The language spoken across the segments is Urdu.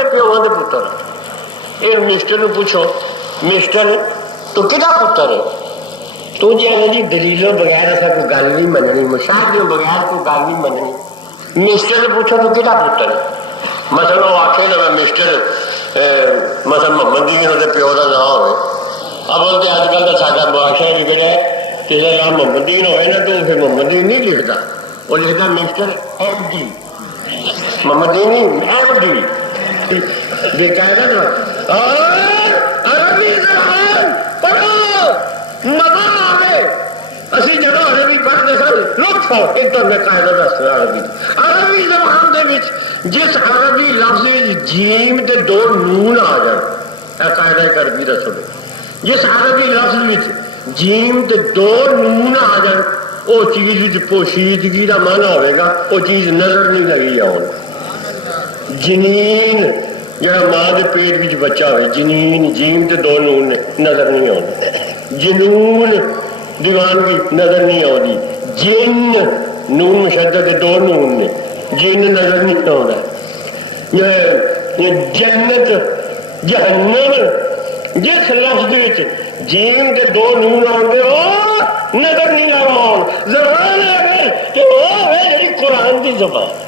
میرے پیو کے پتر. یہ مسٹر نو پوچھو مسٹر تو کہڑا پتر ہے؟ تو جی آنے جی دلیلوں بغیر ایسا کوئی گل نہیں مننی، مشاہدوں بغیر کوئی گل نہیں مننی. مسٹر نے پوچھو تو کہڑا پتر ہے؟ مثلا وہ آخے نا میں مسٹر مثلا محمد دین کے پیو کا نام ہوئے. اب بولتے اج کل کا ساڈا معاشرہ بگڑا ہے کہ جب نام محمد دین ہوئے نا تو پھر محمد دین نہیں لکھتا، وہ لکھتا مسٹر ایم ڈی. محمد دین نہیں ایم ڈی بےقاعدہ نا. عربی زبان پڑھو مزہ آئے. اسی جگہ عربی پڑھتے سن لطف ہو. ایک تو میں قاعدہ دسنا عربی زبان دے وچ جس عربی لفظ جیم تے دو نون آ جان، قاعدہ ایک عربی دا سنو. جس عربی لفظ جیم تے دو نون آ جان وہ چیز پوشیدگی کا مانا ہوئے گا، وہ چیز نظر نہیں لگی آن. جنین جہاں ماں کے پیٹ میں بچہ ہوئے جنین جیم تے دو نون نے نظر نہیں آتی. جنون دیوانگی نظر نہیں آتی. جن نون مشدد کے دو نون نے جن نظر نہیں آتا. جنت جہنم جس لفظ جیم کے دو نون آتے وہ نظر نہیں آن. زبان ہے کہ وہ ہے جی قرآن کی زبان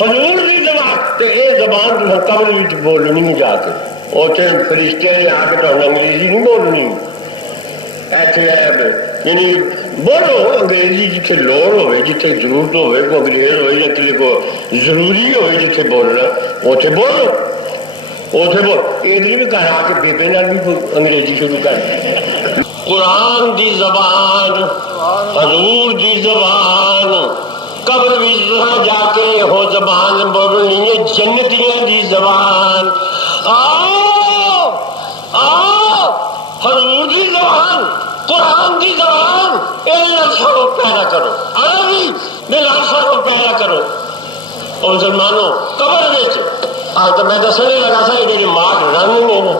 حضور کی زبان. تو یہ زبان قبر میں بولنی جا کے اتنے فرشتے نے آ کے تو انگریزی نہیں بولنی. یعنی بولو انگریزی جتنے لوڑ ہوئے جتنے ضرورت ہوئے کوئی انگریز ہوئے یا کسی کو ضروری ہوئے جتنے بولنا اتنے بولو. اتنے بول ادھر بھی کہا کہ بیبے نال بھی انگریزی شروع کر. قرآن دی زبان حضور دی زبان قبر بھی جا کے ہو زبان بولنی ہے. جنتیاں دی زبان آؤ آؤ حضور دی زبان قرآن دی زبان یہ لفظوں کو پیدا کرو. عربی میں لفظوں کو پیدا کرو. اور مسلمانوں قبر میں آج تو میں دسنے لگا سا یہ ماٹ رن نے نا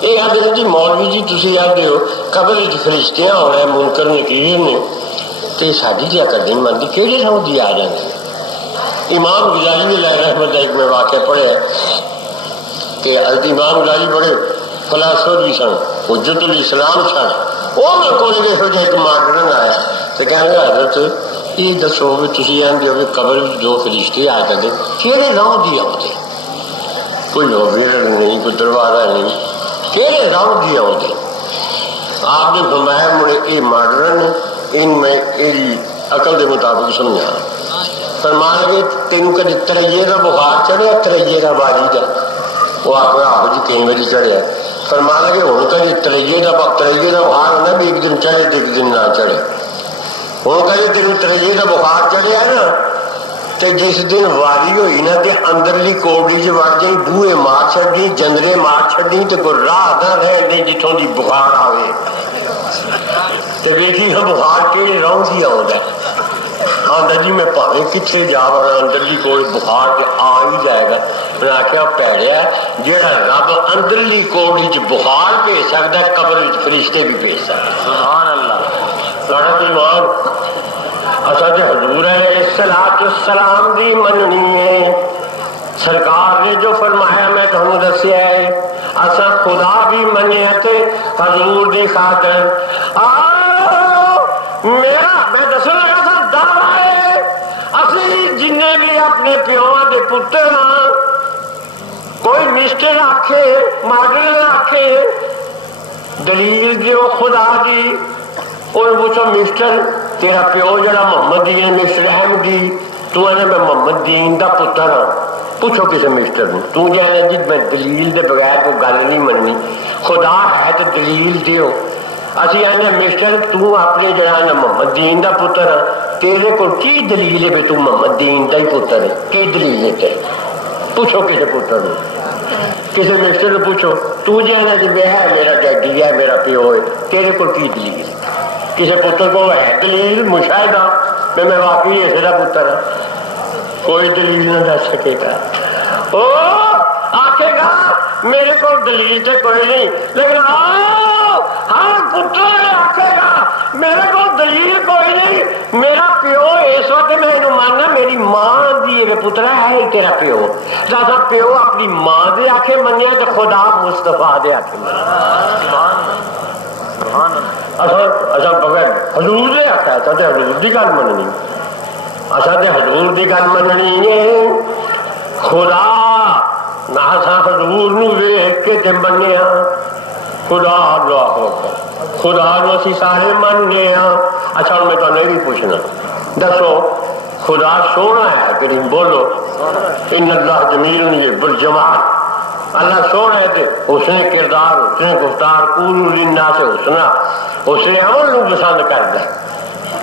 یہ آدھے جی مولوی جی تھی آدھے ہو قبر فرشتیاں ہونا ہے منکر نکیر نے تو یہ ساری کیا کرنی منتی کہڑے سمجھ دی آ جانے. امام غزالی علیہ رحمت ایک میں واقعہ پڑھے کہ حضرت امام غزالی بڑے فلاسفر بھی سن حجت الاسلام سن. وہ میں کوئی دیکھو جائے ایک ماڈرن آیا تو کہنے لگا حضرت یہ دسو بھی تھی آدھے ہو قبر دو فرشتے آ کرتے کہڑے راہ دیا ہوتے کوئی لوبیر نہیں کوئی دروازہ نہیں کہڑے راہ دیا ہوتے. آپ نے فرمایا مجھے یہ ماڈرن ان میں عقل کے مطابق سمجھا. فرمایا کہ تین کدی ترائیے کا بخار چڑھیا ترائیے کا بازی کا وہ آپ آپ جی کئی باری چڑھیا. فرمایا کہ ہوں کدی ترائیے کا بخار ہونا بھی ایک دن چڑھے تو ایک دن نہ چڑھے. ہوں کدی تین ترائیے کا بخار چڑھیا نا تو جس دن واری ہوئی نا تو اندرلی کوڑی چ وڑ جائی بوئے مار چڈی جندرے مار چڈی تو کوئی راہ نہ رہے جتوں کی بخار آئے تو ویکھی نا بخار کہڑے راہ کی آتا ہے. آدھا جی میں پاوے کتنے جا رہا اندرلی کوڑ بخار کے آ ہی جائے گا. میں آخیا پیڑیا جہاں رب اندرلی کوڑی چ بخار بھیج سکتا ہے قبر فرشتے بھی بھیج سکتا. سبحان اللہ. سارا ایمان اصل جو حضور علیہ السلام دی مننی ہے. سرکار نے جو فرمایا میں تمہیں دسیا ہے. اصل خدا بھی منیا تے حضور دی خاطر میرا میں دسنے لگا سا دعویٰ ہے اسی جن بھی اپنے پیو کے پتر ہاں. کوئی مسٹر آکھے ماڈل آکھے دلیل دیو خدا دی اور پوچھو مسٹر تیرا پیو جڑا محمد دین مسٹر احمدی تو آنے میں محمد دین دا پتر ہاں. پوچھو کسی مسٹر نے تو جانا جی میں دلیل دے بغیر کوئی گل نہیں مننی. خدا ہے تو دلیل دیو. اسی آنے مسٹر تو اپنے جڑا نا محمد دین دا پتر ہاں تیرے کو کی دلیل ہے تو محمد دین دا ہی پتر ہے کی دلیل ہے تیرے. پوچھو کسی پتر نے کسی مسٹر نے پوچھو تو جانا جی میں ہے میرا ڈیڈی ہے میرا پیو ہے تیرے کو کی دلیل. کسی پتر کو ہے دلیل مشاہدہ میں واقعی اسے کا پتر ہوں. کوئی دلیل نہ دس سکے گا. او آکھے گا میرے کو دلیل تو کوئی نہیں لیکن ہر پتر آکھے گا میرے کو دلیل کوئی نہیں. میرا پیو اس وقت میں انہوں ماننا میری ماں دی پترا ہے ہی تیرا پیو. دادا پیو اپنی ماں دے آکھے منیا تو خدا مصطفیٰ دے آکھے منیا. اچھا بغیر حضور دے آکھا ہے تو حضور دی گل مننی. اچھا تے حضور دی گل مننی ہے. خدا نہ حضور نو ویکھ کے تے منیا. خدا اللہ خدا نو اسی سارے مننے ہاں. اچھا میں تو نہیں پوچھنا دسو خدا سونا ہے کہ نہیں؟ بولو. ان اللہ جمیل یحب الجمال. اللہ سونا ہے کہ اس نے کردار اس نے گفتار قولوا للناس حسنا اس نے عمل نو پسند کردا ہے.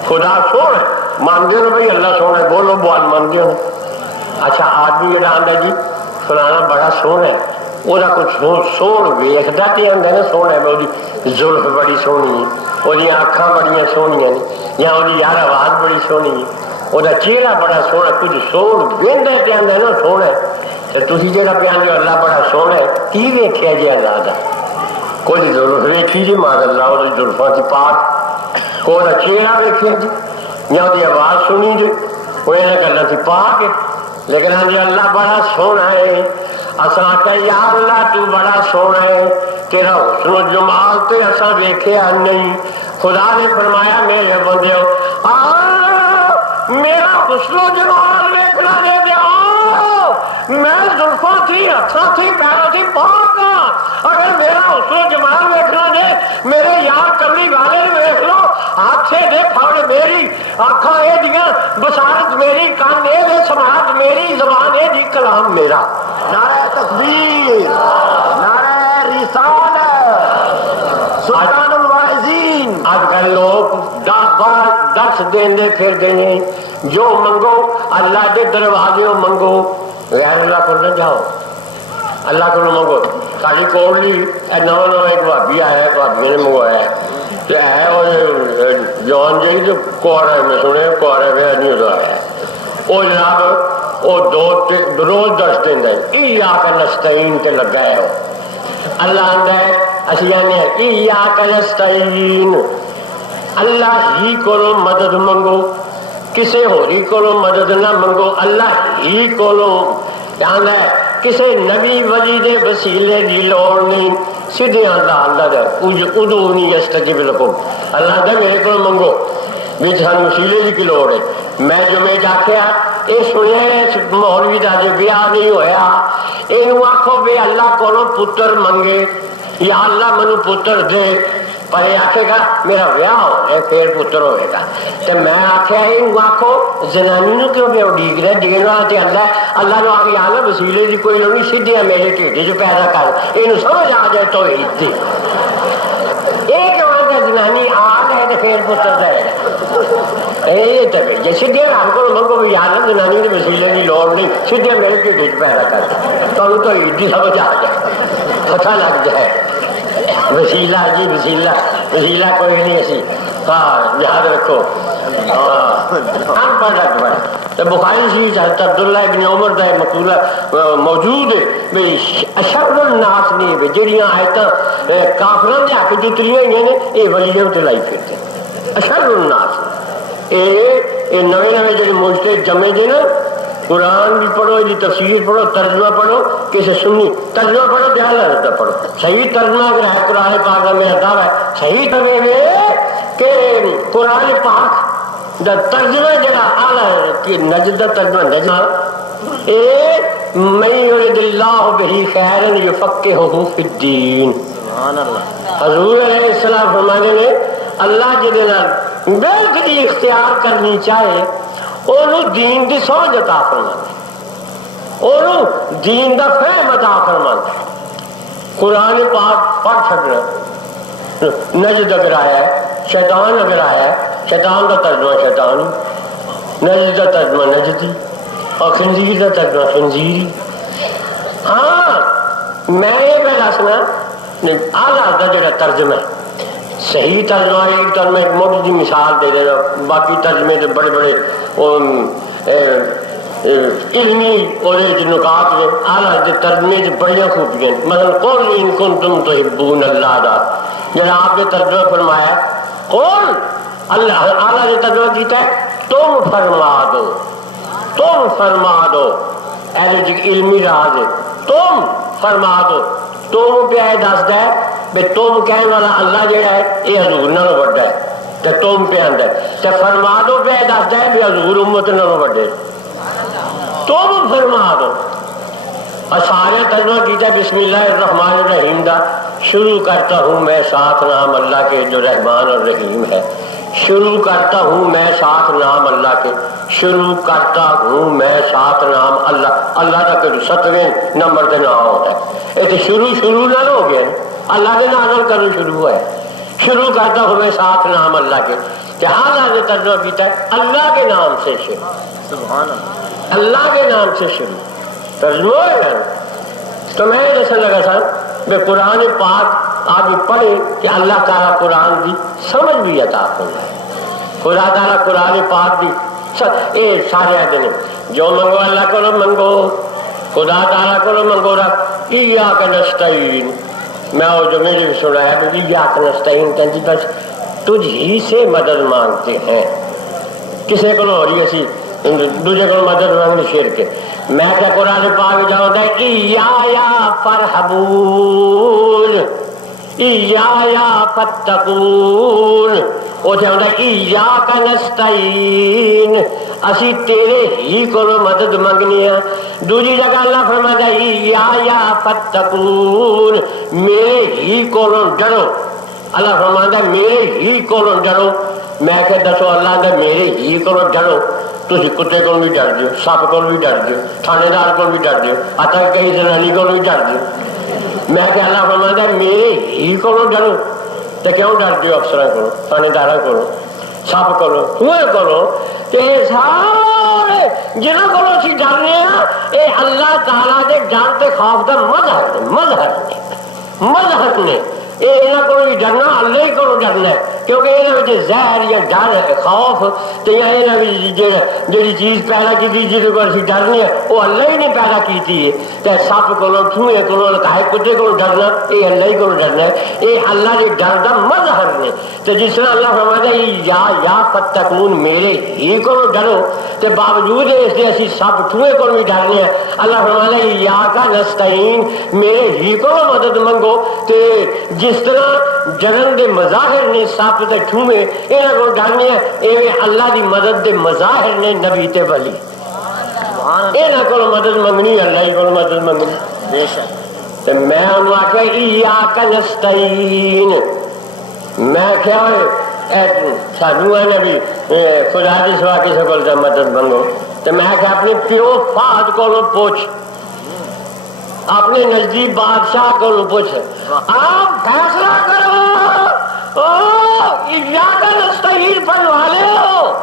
خدا سونا ہے. مان دے بھائی اللہ سونا ہے. بولو بول مان دے. اچھا آدمی جڑا آندا جی فلانا بڑا سونا ہے وہ کچھ سون ویکھدا تے آندا نا سونا ہے. وہ زلف بڑی سونی ہے وہ اکھاں بڑیاں سونیاں نے یا وہ یار آواز بڑی سونی ہے وہ چہرہ بڑا سونا کچھ سون ویندا تے آندا نا سونا ہے. تے تسی جڑا پہ آندے اللہ بڑا سونا ہے کی ویکھیا جی اللہ دا؟ کوئی زلف ویکھی جی ماذ اللہ وہ زلفاں تے پاک کوئی چہرہ ویکھیا جی یا وہ آواز سنی جی وہ گلاں تے پاک ہے. لیکن ہاں جی اللہ بڑا سونا ہے. اساں کہ یا اللہ تو بڑا سونا ہے تیرا حسن و جمال تے اساں ویکھیا نہیں. خدا نے فرمایا میرے بندیو میرا حسن و جمال ویکھنا دے دیا. میں زلفاں تھی ہتھاں تھی پیروں تھی پاک ہاں. اگر میرا حسن و جمال ویکھنا دے میرے یار کملی والے نے ویکھ لو. ہاتھ سے دے پھاڑ میری آنکھاں اے دیاں بصارت میری کان اے دے سماعت میری زبان اے دی کلام میرا. نعرہ تکبیر نعرہ رسالت سلطان الواعظین. آج کل لوگ درس دیندے پھر گئے جو منگو اللہ کے دروازے منگو غیر اللہ کو نہ جاؤ اللہ کو نہ منگو. ساری کوڑلی نو نو ایک بھابی آیا ہے بھابی نے منگوایا ہے اور جان جی جو کوڑا ہے میں سنے کوڑا ہے نہیں ہوتا ہے وہ جناب وہ دو روز درس دینا ایاک نستعین تے لگا ہے. وہ اللہ آندا ہے اسی آنے ایاک نستعین اللہ ہی کو مدد منگو کسے ہوری کو مدد نہ منگو. اللہ ہی کو آندا ہے کسے نبی ولی دے وسیلے دی لوڑ نہیں. سیدھے آندا اللہ دا ادعونی استجب لکم. اللہ دا میرے کو منگو بھی سانو وسیلے دی کی لوڑ ہے. میں جو میں آخیا یہ سنیا مولوی دا جے بیاہ نہیں ہویا یہ آخو بھی اللہ کو پتر منگے یا اللہ منو پتر دے پر یہ آخے گا میرا بیاہ ہو پھر پتر ہوئے گا. تو میں آخیا یہ آخو زنانی نو کیوں پہ ڈیگ رہا دین والا تے اللہ نو آگے آنا وسیلے دی کوئی لوگ نہیں سیدھے میرے ٹھیک جو پیدا کر یہ سمجھ آ جائے تو عید یہ کیوں آتا زنانی آ گئے تو پھر پتر دے گا. سیدھے ہم کو منگو بھی آنا زنانی کے وسیلے کی لوڑ نہیں سیدھے میرے ٹھیک پیدا کر تو عید سمجھ آ جائے پتہ لگ جائے. وسیلہ جی وسیلہ وسیلہ کوئی نہیں اسی. ہاں یاد رکھو ان پڑھ رکھ بڑا تو بخاری شریف حضرت عبداللہ ابن عمر کا مقولہ موجود ہے بھائی اشر الناس نہیں بھائی جہاں آیتاں کافراں دے حق جتلیاں ہوئی نے یہ ولیاں تے لائی پھرتے. اشر الناس یہ نویں نویں جڑے مجتہد جمے دے نا قرآن بھی پڑھو یہ تفسیر پڑھو ترجمہ پڑھو کسی سنی ترجمہ پڑھو دھیان رکھتا پڑھو صحیح ترجمہ اگر ہے قرآن پاک کا میرا دعویٰ ہے صحیح ترجمے میں کہ قرآن پاک دا ترجمہ جڑا اعلیٰ ہے کہ نجد دا ترجمہ نجد اے من یرد اللہ بہ خیرا یفقہہ فی الدین. حضور علیہ السلام فرمانے نے اللہ جدے نال بہت کی اختیار کرنی چاہے انہوں دین دی سمجھ عطا فرمانا انہوں دین دا فہم عطا فرمانا. قرآن پاک پڑھ سکنا نجد اگر آیا ہے شیطان اگر آیا ہے شیطان کا ترجمہ شیطانی نجد کا ترجمہ نجدی اور خنزیر کا ترجمہ خنزیری. ہاں میں یہ پہ دسنا اعلیٰ کا جڑا ترجمہ ہے صحیح ترجمہ ایک ترجمہ ایک موٹی جی مثال دے دینا باقی ترجمے کے بڑے بڑے علمی اور نکات میں اعلیٰ کے ترجمے سے بڑی خوبیاں مثلا قل ان کنتم تحبون اللہ دا جڑا آپ نے ترجمہ فرمایا قل اللہ اعلیٰ نے ترجمہ کیتا ہے تم فرما دو، تم فرما دو، اہل علمی راز ہے، تم فرما دو، تم پہ ہے دستا ہے بے تم کہنے والا اللہ جہاں ہے یہ حضور نالوں بڑا ہے، تو تم پہ آندا ہے، تو فرما دو پہ دستا ہے بھی حضور امت نالوں بڑے، تم فرما دو۔ اور سارے ترجمہ کیتا ہے بسم اللہ الرحمن الرحیم دا، شروع کرتا ہوں میں ساتھ نام اللہ کے جو رحمان اور رحیم ہے، شروع کرتا ہوں میں ساتھ نام اللہ کے، شروع کرتا ہوں میں ساتھ نام اللہ، اللہ کا کہ 7ویں نمبر سے نام ہوتا ہے، یہ تو شروع نہ ہو گیا، اللہ کے نام کرو شروع ہوا ہے، شروع کرتا ہوں میں ساتھ نام اللہ کے، لہٰذا نے ترجمہ کیتا ہے اللہ کے نام سے شروع، سبحان اللہ، اللہ کے نام سے شروع ترجمہ ہے۔ تو میں جیسا لگا تھا میں قرآن پاک آپ پڑھیں کہ اللہ تعالیٰ قرآن کی سمجھ بھی عطا فرمائے، خدا تعالیٰ قرآن پاک بھی یہ سارے آتے ہیں جو منگو اللہ کو منگو، خدا تعالیٰ کو منگو رکھ ایاک نستعین، میں وہ جو میرے بھی سنا ہے کہ ایاک نستعین کہتی بس تجھ ہی سے مدد مانگتے ہیں، کسی کو ہو رہی اسی دوسرے کو مدد مانگنی شرک ہے۔ میں کیا قرآن پاک جاؤں ہے ایایا فرحبون ایایا فتقون، وہ جاؤں ہے ایاک نستعین، اسی تیرے ہی کو مدد منگنی ہے۔ دوسری جگہ اللہ فرماتا ہے ایایا فتقون، میرے ہی کو ڈرو، اللہ فرماتا ہے میرے ہی کو ڈرو۔ میں کہ دسو اللہ دے میرے ہی کو ڈرو، تھی کتے کو بھی ڈر دیو، سپ کو بھی ڈر دیو، تھانے دار کو بھی ڈر دیو، اتا کئی زنانی کو بھی ڈر دیو۔ میں کہ اللہ فرماتا ہے میرے ہی کو ڈرو، تو کیوں ڈر دیو افسراں کو، تھانے داراں کو، سپ کو، ہوئے کو، یہ سارے جنہوں کو اسی ڈرنے ہیں یہ اللہ تعالیٰ کے ڈر تے خوف کا مظہر نے، یہ یہاں کو بھی ڈرنا اللہ ہی کو ڈرنا ہے، کیونکہ یہ زہر یا ڈر خوف تو یہاں جی چیز پیدا کی جس کو اسی ڈرنے ہیں وہ اللہ ہی نے پیدا کی ہے، تو سپ کو ٹھوئے کو لکائے کتے کو ڈرنا یہ اللہ ہی کو ڈرنا ہے، یہ اللہ کے ڈر کا مظہر نے۔ تو جس طرح اللہ فرماتا ہے یا فتقون میرے ہی کو ڈرو، تو باوجود اس کے اسی سپ ٹھوئے کو بھی ڈرنے ہیں، اللہ فرماتا ہے یا کا نستعین میرے ہی کو مدد منگو، تو جس طرح جنم دے مظاہر نے سپ تے ٹھوئے یہاں کو ڈرنے ہیں، ایویں اللہ دی مدد دے مظاہر نے نبی تے ولی، یہاں کو مدد منگنی اللہ ہی کو مدد منگنی بے شک۔ تو میں انہوں آخیا ایاک نستعین، میں کیا سانو ہے نبی خدا دی سوا کسی کو مدد منگو، تو میں کہ اپنے پیو فہد کو پوچھ، اپنے نزدیک بادشاہ کو پوچھ، آپ فیصلہ کرو ایاک نستعین فرما لے ہو،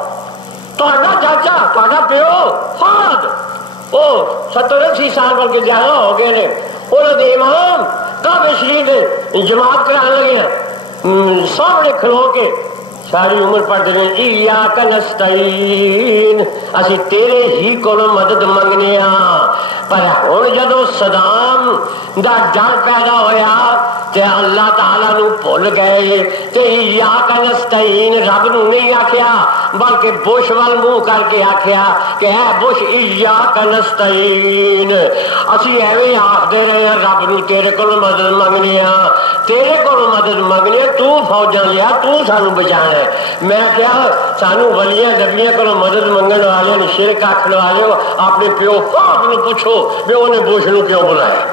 تہاڈا چاچا تہاڈا پیو فہد وہ 70-80 سال بل کے زیادہ ہو گئے نے، انہوں نے امام کعبہ شریف جماعت کرانے لگے ہیں، سامنے کھلو کے ساری عمر پڑھتے ہیں ایاک نستعین، اسی تیرے ہی کو مدد منگنے ہاں، پر ہن جدو صدام دا ڈر پیدا ہویا تے اللہ تعالیٰ نو بھول گئے، تے ایاک نستعین رب نو نہیں آکھیا بلکہ بش وال منہ کر کے آکھیا کہ اے بش ایاک نستعین، اسی ایویں آکھدے رہے ہیں رب نو تیرے کو مدد منگنی ہاں، تیرے کو مدد منگنی ہے، تو فوجاں لیا تو سانو بچانا ہے۔ میں کیا سانو ولیاں نبیاں کو مدد منگن والے شرک آکھن والے اپنے پیو فہد نو پوچھو بھی انہیں بش نو کیوں بلایا۔